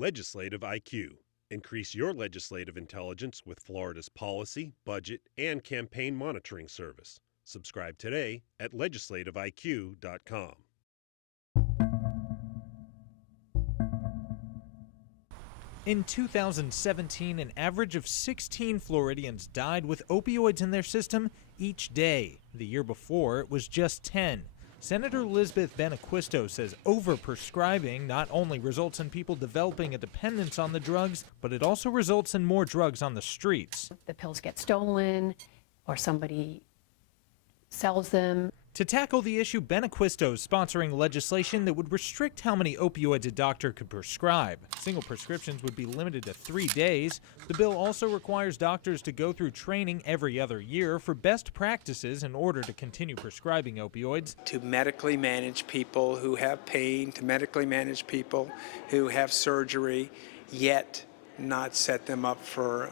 Legislative IQ. Increase your legislative intelligence with Florida's policy, budget, and campaign monitoring service. Subscribe today at legislativeiq.com. In 2017, an average of 16 Floridians died with opioids in their system each day. The year before, it was just 10. Senator Elizabeth Benaquisto says overprescribing not only results in people developing a dependence on the drugs, but it also results in more drugs on the streets. The pills get stolen or somebody sells them. To tackle the issue, Benaquisto is sponsoring legislation that would restrict how many opioids a doctor could prescribe. Single prescriptions would be limited to 3 days. The bill also requires doctors to go through training every other year for best practices in order to continue prescribing opioids. To medically manage people who have pain, to medically manage people who have surgery, yet not set them up for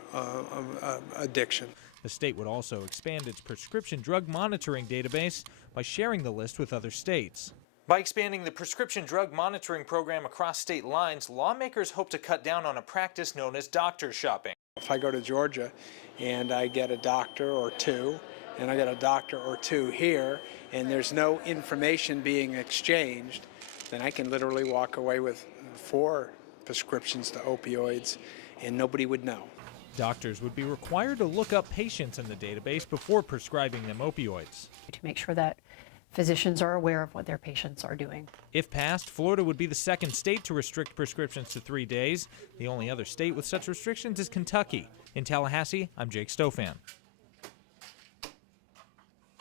addiction. The state would also expand its prescription drug monitoring database by sharing the list with other states. By expanding the prescription drug monitoring program across state lines, lawmakers hope to cut down on a practice known as doctor shopping. If I go to Georgia and I get a doctor or two, and I get a doctor or two here, and there's no information being exchanged, then I can literally walk away with 4 prescriptions to opioids and nobody would know. Doctors would be required to look up patients in the database before prescribing them opioids. To make sure that physicians are aware of what their patients are doing. If passed, Florida would be the second state to restrict prescriptions to 3 days. The only other state with such restrictions is Kentucky. In Tallahassee, I'm Jake Stofan.